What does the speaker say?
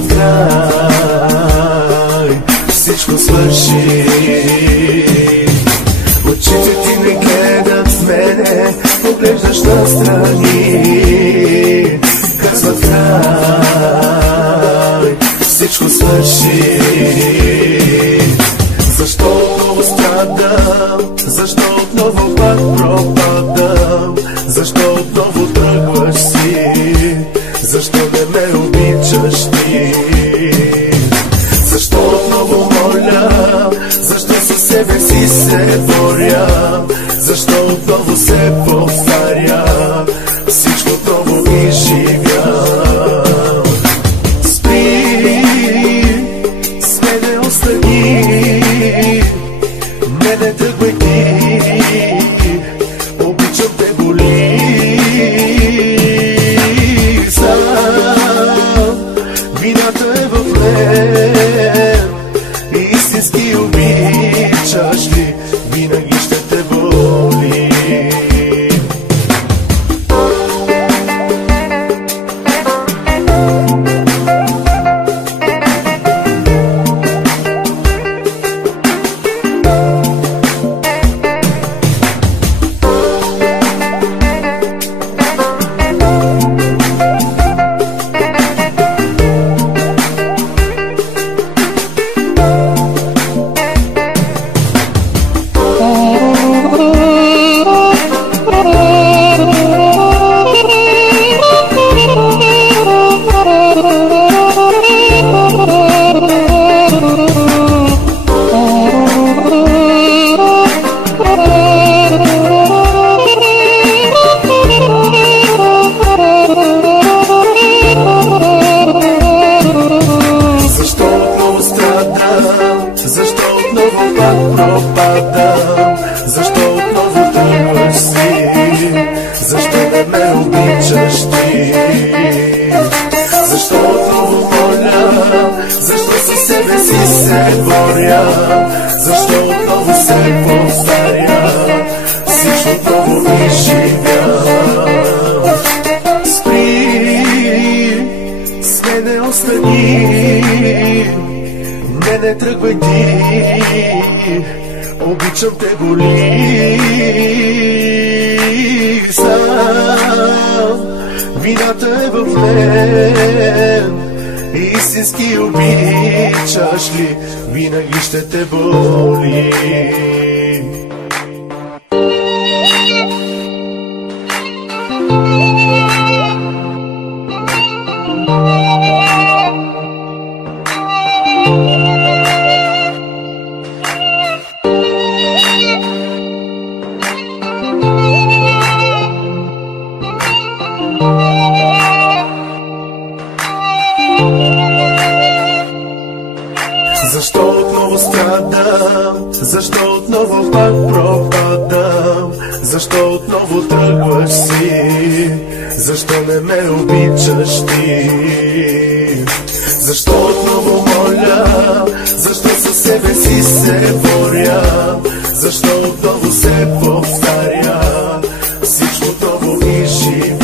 казват край, всичко свърши. Очите ти не гледат в мене, поглеждаш настрани. Казват край, всичко свърши. Защо отново страдам? Защо отново пак пропадам? Защо отново тръгваш си? Защо не ме обичаш ти? Защо отново моля? Защо със себе си се боря? Защо отново се повтаря? Всичко отново изживявам. Спри, с мене остани, не тръгвай ти, обичам те, боли. Вината е в мен, истински обичаш ли, винаги ще те боли. Защо отново пак пропадам? Защо отново тръгваш си? Защо не ме обичаш ти? Защо отново моля? Защо със себе си се боря? Защо отново се повтаря? Всичко отново изживявам. Спри, с мене остани, не тръгвай ти, обичам те, боли. Сам вината е в мен, истински обичаш ли, винаги ще те боли. Защо отново страдам? Защо отново пак пропадам? Защо отново тръгваш си? Защо не ме обичаш ти? Защо отново моля? Защо със себе си се боря? Защо отново се повтаря? Всичко отново изживявам.